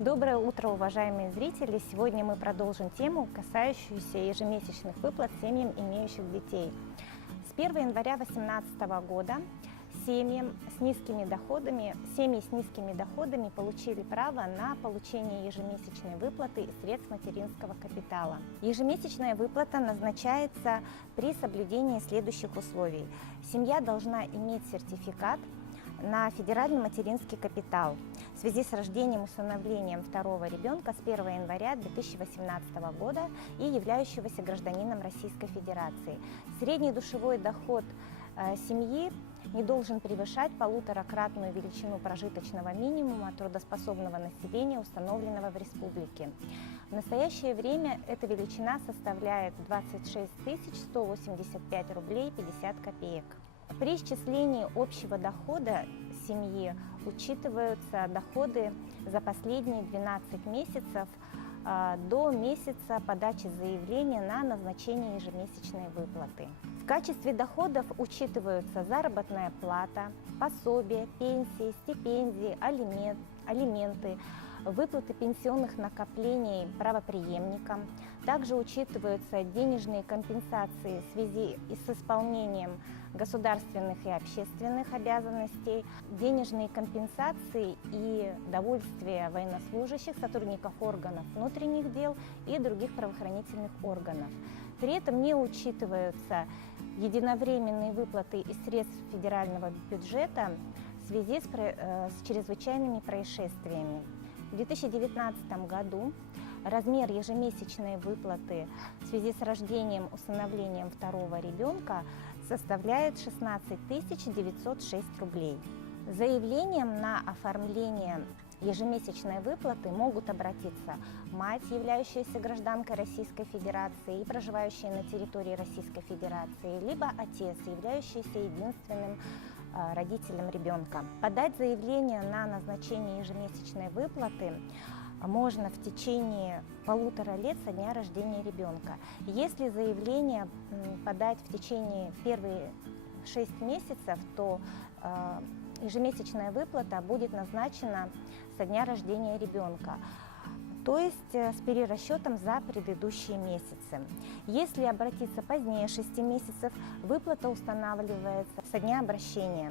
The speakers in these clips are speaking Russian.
Доброе утро, уважаемые зрители! Сегодня мы продолжим тему, касающуюся ежемесячных выплат семьям, имеющих детей. С 1 января 2018 года семьи с низкими доходами получили право на получение ежемесячной выплаты из средств материнского капитала. Ежемесячная выплата назначается при соблюдении следующих условий. Семья должна иметь сертификат на федеральный материнский капитал в связи с рождением и усыновлением второго ребенка с 1 января 2018 года и являющегося гражданином Российской Федерации. Средний душевой доход семьи не должен превышать 1,5-кратную величину прожиточного минимума трудоспособного населения, установленного в республике. В настоящее время эта величина составляет 26 185 рублей 50 копеек. При исчислении общего дохода семьи учитываются доходы за последние 12 месяцев до месяца подачи заявления на назначение ежемесячной выплаты. В качестве доходов учитываются заработная плата, пособия, пенсии, стипендии, алименты, выплаты пенсионных накоплений правопреемникам. Также учитываются денежные компенсации в связи с исполнением государственных и общественных обязанностей, денежные компенсации и довольствие военнослужащих, сотрудников органов внутренних дел и других правоохранительных органов. При этом не учитываются единовременные выплаты из средств федерального бюджета в связи с чрезвычайными происшествиями. В 2019 году размер ежемесячной выплаты в связи с рождением и усыновлением второго ребенка составляет 16 906 рублей. С заявлением на оформление ежемесячной выплаты могут обратиться мать, являющаяся гражданкой Российской Федерации и проживающая на территории Российской Федерации, либо отец, являющийся единственным родителем ребенка. Подать заявление на назначение ежемесячной выплаты можно в течение 1,5 лет со дня рождения ребенка. Если заявление подать в течение первых 6 месяцев, то ежемесячная выплата будет назначена со дня рождения ребенка, то есть с перерасчетом за предыдущие месяцы. Если обратиться позднее 6 месяцев, выплата устанавливается со дня обращения.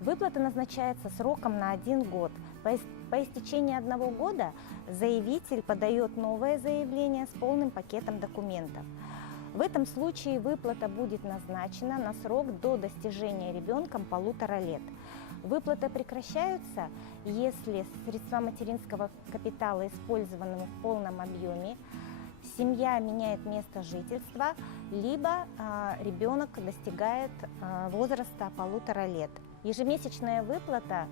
Выплата назначается сроком на 1 год. По истечении 1 года заявитель подает новое заявление с полным пакетом документов. В этом случае выплата будет назначена на срок до достижения ребенком 1,5 лет. Выплаты прекращаются, если средства материнского капитала использованы в полном объеме, семья меняет место жительства, либо ребенок достигает возраста 1,5 лет. Ежемесячная выплата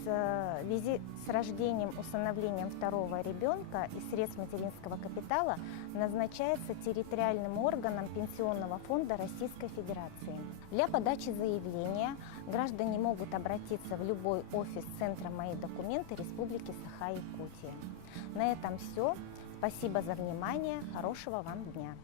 в связи с рождением и усыновлением второго ребенка из средств материнского капитала назначается территориальным органом Пенсионного фонда Российской Федерации. Для подачи заявления граждане могут обратиться в любой офис Центра «Мои документы» Республики Саха-Якутия. На этом все. Спасибо за внимание. Хорошего вам дня.